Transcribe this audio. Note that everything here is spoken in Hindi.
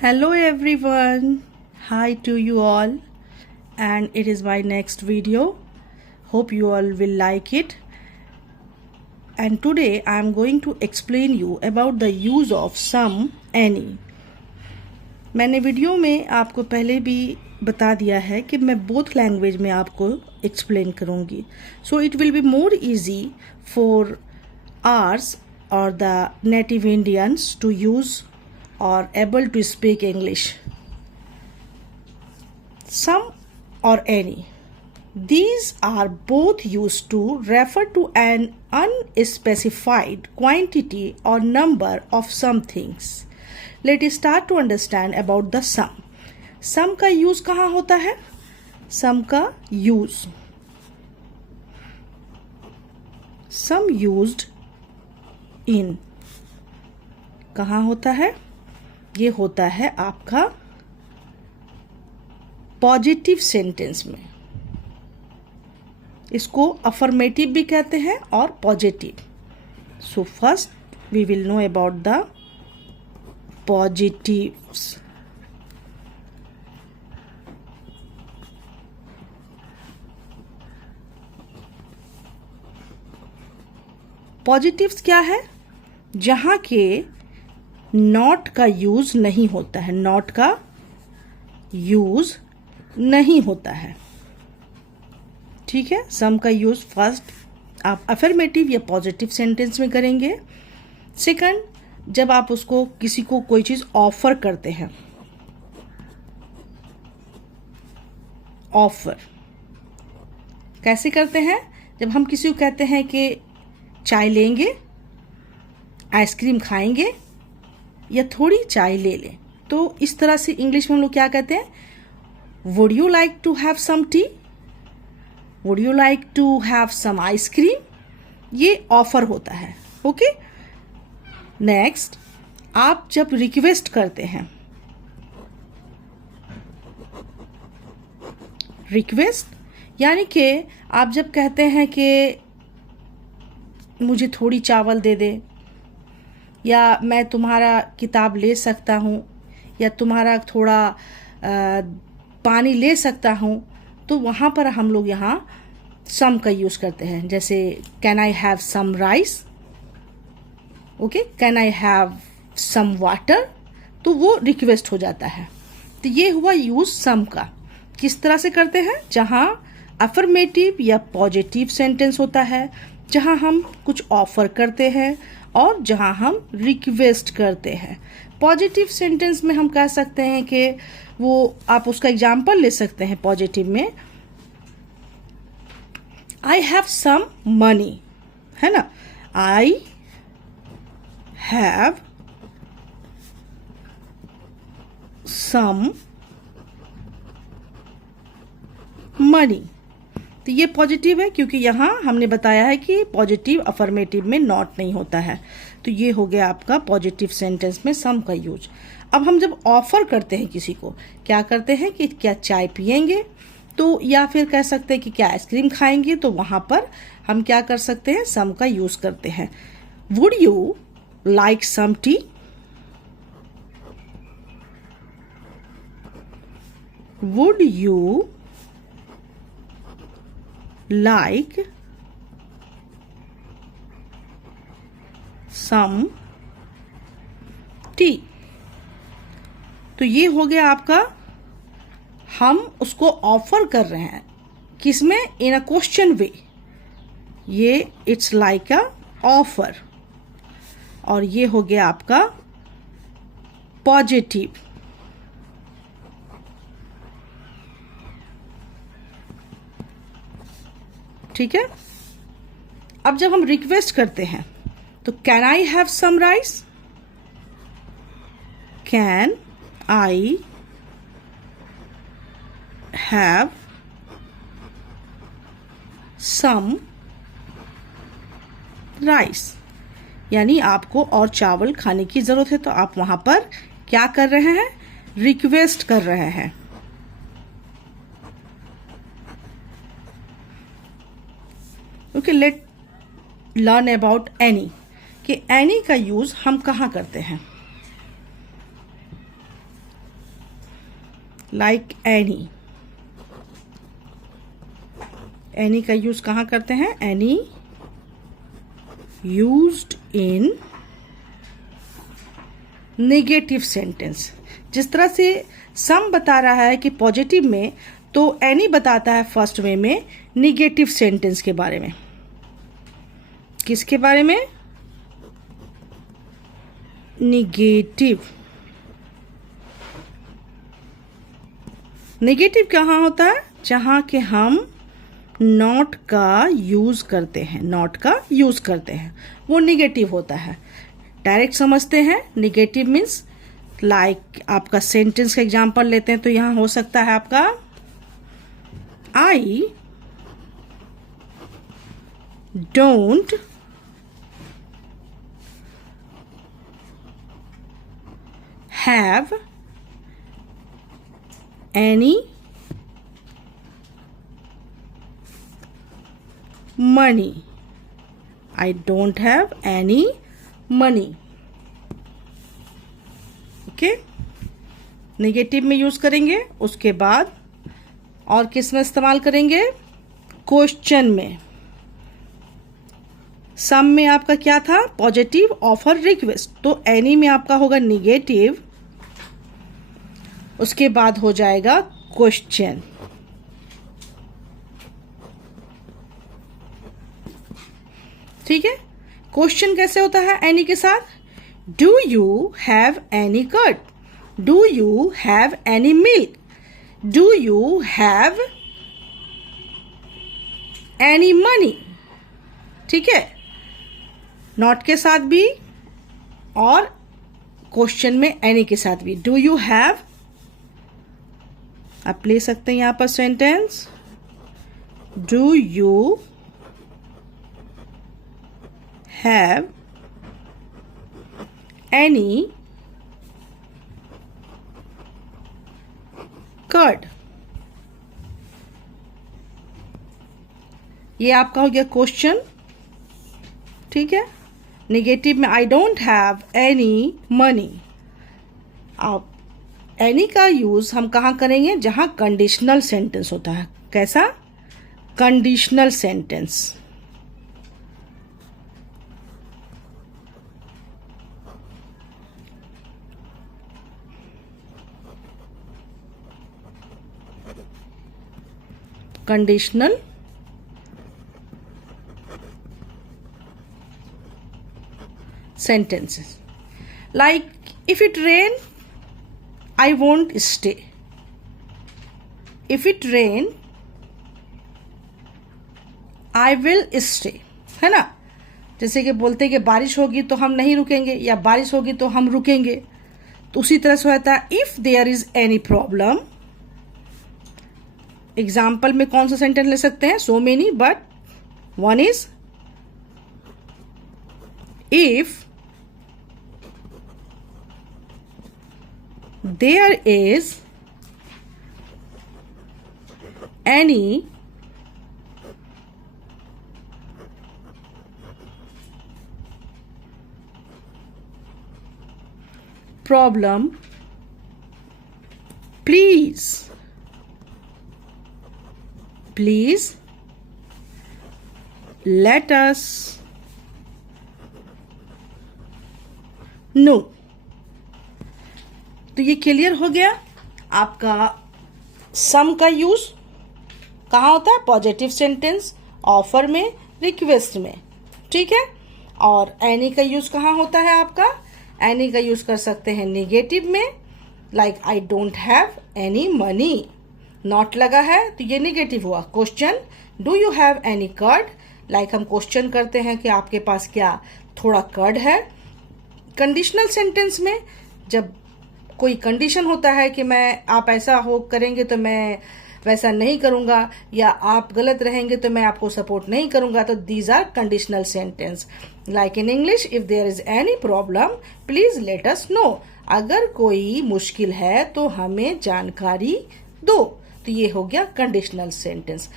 Hello everyone, hi to you all, and it is my next video. Hope you all will like it. And today I am going to explain you about the use of some, any. मैंने वीडियो में आपको पहले भी बता दिया है कि मैं बोथ लैंग्वेज में आपको एक्सप्लेन करूँगी. So it will be more easy for hours or the native Indians to use or able to speak English. Some or any. These are both used to refer to an unspecified quantity or number of some things. Let us start to understand about the sum. Sum का use कहाँ होता है? Sum का use. Sum used in कहाँ होता है? ये होता है आपका पॉजिटिव सेंटेंस में. इसको अफर्मेटिव भी कहते हैं और positive. So first we will know about the positives. Positives क्या है? जहां के नॉट का यूज नहीं होता है. नॉट का यूज नहीं होता है. ठीक है. सम का यूज फर्स्ट आप अफर्मेटिव या पॉजिटिव सेंटेंस में करेंगे. सेकंड, जब आप उसको किसी को कोई चीज ऑफर करते हैं. ऑफर कैसे करते हैं? जब हम किसी को कहते हैं कि चाय लेंगे, आइसक्रीम खाएंगे या थोड़ी चाय ले लें, तो इस तरह से इंग्लिश में हम लोग क्या कहते हैं? Would you like to have some tea? Would you like to have some ice cream? ये ऑफर होता है. ओके. नेक्स्ट, आप जब रिक्वेस्ट करते हैं, रिक्वेस्ट यानी कि आप जब कहते हैं कि मुझे थोड़ी चावल दे दे, या मैं तुम्हारा किताब ले सकता हूँ, या तुम्हारा थोड़ा पानी ले सकता हूँ, तो वहाँ पर हम लोग यहाँ सम का यूज़ करते हैं. जैसे can I have some rice? Okay. Can I have some water? तो वो रिक्वेस्ट हो जाता है. तो ये हुआ यूज़ सम का. किस तरह से करते हैं? जहाँ अफर्मेटिव या पॉजिटिव सेंटेंस होता है, जहाँ हम कुछ ऑफर करते हैं और जहाँ हम रिक्वेस्ट करते हैं. पॉजिटिव सेंटेंस में हम कह सकते हैं कि वो आप उसका एग्जाम्पल ले सकते हैं. पॉजिटिव में आई हैव सम मनी, है ना. I have some money. तो ये पॉजिटिव है क्योंकि यहाँ हमने बताया है कि पॉजिटिव अफर्मेटिव में नॉट नहीं होता है. तो ये हो गया आपका पॉजिटिव सेंटेंस में सम का यूज. अब हम जब ऑफर करते हैं किसी को, क्या करते हैं कि क्या चाय पियेंगे, तो या फिर कह सकते हैं कि क्या आइसक्रीम खाएंगे, तो वहां पर हम क्या कर सकते हैं? सम का यूज करते हैं. Would you like some tea? Would you like some tea? तो ये हो गया आपका, हम उसको ऑफर कर रहे हैं. किसमें? इन अ क्वेश्चन वे. ये इट्स लाइक अ ऑफर. और ये हो गया आपका पॉजिटिव. ठीक है. अब जब हम रिक्वेस्ट करते हैं, तो can I have some rice? Can I have some rice? यानी आपको और चावल खाने की जरूरत है, तो आप वहां पर क्या कर रहे हैं? रिक्वेस्ट कर रहे हैं. Okay. Let learn about any. कि एनी का यूज हम कहाँ करते हैं? Like any. एनी का यूज कहाँ करते हैं? Any used in negative sentence. जिस तरह से सम बता रहा है कि पॉजिटिव में, तो एनी बताता है फर्स्ट वे में निगेटिव सेंटेंस के बारे में। किसके बारे में? निगेटिव। नेगेटिव कहाँ होता है? जहाँ के हम नॉट का यूज करते हैं, नॉट का यूज करते हैं, वो निगेटिव होता है। डायरेक्ट समझते हैं। निगेटिव मीन्स लाइक आपका सेंटेंस का एग्जांपल लेते हैं तो यहां हो सकता है आपका आई don't have any money. I don't have any money. Okay, negative में यूज करेंगे। उसके बाद और किस में इस्तेमाल करेंगे? क्वेश्चन में। सम में आपका क्या था? Positive, offer, request. तो एनी में आपका होगा निगेटिव, उसके बाद हो जाएगा क्वेश्चन। ठीक है। क्वेश्चन कैसे होता है एनी के साथ? Do you have any curd? Do you have any milk? Do you have any money? ठीक है, नॉट के साथ भी और क्वेश्चन में एनी के साथ भी। डू यू हैव, आप ले सकते हैं यहां पर sentence, do you have any curd? ये आपका हो गया क्वेश्चन। ठीक है। नेगेटिव में आई डोंट हैव एनी मनी। आप एनी का यूज हम कहाँ करेंगे? जहां कंडीशनल सेंटेंस होता है। कैसा? Conditional sentence. conditional sentences like if it rain I won't stay, if it rain I will stay, है ना। जैसे कि बोलते हैं कि बारिश होगी तो हम नहीं रुकेंगे, या बारिश होगी तो हम रुकेंगे। तो उसी तरह से होता है if there is any problem. Example में कौन सा सेंटेंस ले सकते हैं? So many, but one is if there is any problem please let us know। तो ये क्लियर हो गया आपका सम का यूज कहाँ होता है? पॉजिटिव सेंटेंस, ऑफर में, रिक्वेस्ट में। ठीक है। और एनी का यूज कहाँ होता है आपका? एनी का यूज कर सकते हैं नेगेटिव में, like I don't have any money. Not लगा है तो ये नेगेटिव हुआ। Question, do you have any curd? Like हम क्वेश्चन करते हैं कि आपके पास क्या थोड़ा कर्ड है। कंडीशनल सेंटेंस में जब कोई कंडीशन होता है कि मैं आप ऐसा हो करेंगे तो मैं वैसा नहीं करूंगा, या आप गलत रहेंगे तो मैं आपको सपोर्ट नहीं करूंगा, तो these are conditional sentence. Like in English, if there is any problem please let us know. अगर कोई मुश्किल है तो हमें जानकारी दो। तो ये हो गया कंडीशनल सेंटेंस।